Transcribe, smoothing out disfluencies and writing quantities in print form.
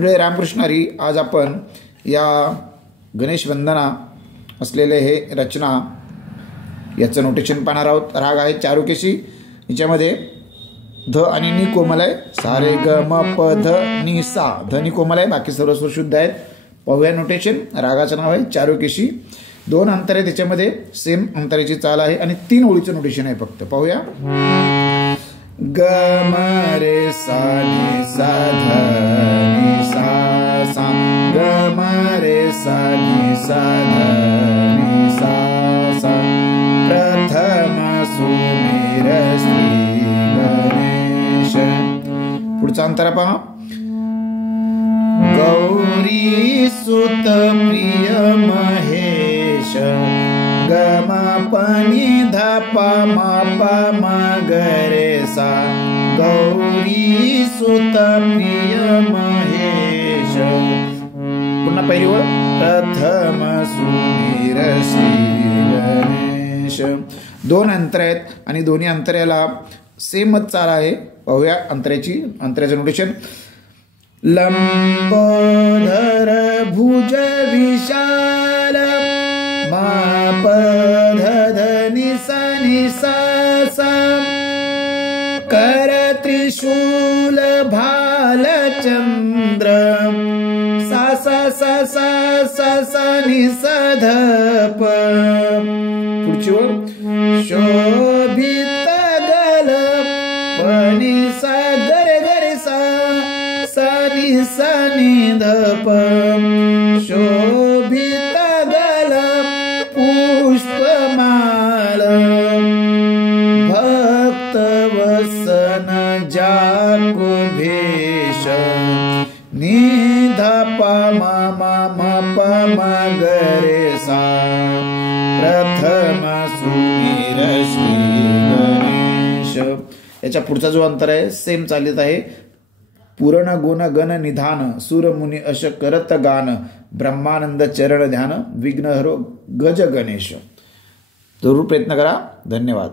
मंडळी रामकृष्ण हरी, आज आपण या गणेश वंदना असलेले हे रचना याचं नोटेशन पाहणार आहोत। राग आहे चारुकेशी, याच्यामध्ये ध आणि नी कोमल आहे, सारे ग म प ध नी सा, ध नी कोमल आहे, बाकी सर्व स्वर शुद्ध आहेत। पाहूया नोटेशन। रागाचं नाव आहे चारुकेशी, 2 अंतर आहे, त्याच्यामध्ये सेम अंतराची चाल आहे आणि 3 ओळीचं नोटेशन आहे फक्त। पाहूया। ग म रे सा नी सा ध नी सा सा, ग म रे सा नी सा ध नी सा सा, प्रथम सुमेर श्री गणेश। पुढचा अंतरा पहा। गौरी सुत प्रिय महेश, ग म प नि ध प म प म ग रे सा, गौरी सुत प्रिय महेश। पुन्हा पहिली ओळ। प्रथम सुमेर श्री गणेश। 2 अंतर आहेत आणि दोन्ही अंतराला सेमच चाल आहे। पाहूया अंतराचं नोटेशन। लंबोदर भुज विशाल, मा प ध ध नि सा नि सा सा, कर त्रिशूल भाल चंद्र, सा सा सा सा सा सा नि सा ध प। पुढची ओळ। शोभित गल प नि सा ग रे ग रे सा, सा नि सा नि ध प, शोभित गल पुष्पमाल, भक्त वसन जाको भेष, नि ध प म म म प म ग रे सा, प्रथम सुमेर श्री गणेश। याच्या पुढचा जो अंतर आहे सेम चालित आहे। पूर्ण गुण गण निधान, सुर मुनी अश करत गान, ब्रह्मानंद चरण ध्यान, विघ्नहरो गज गणेश। जरूर प्रयत्न करा। धन्यवाद।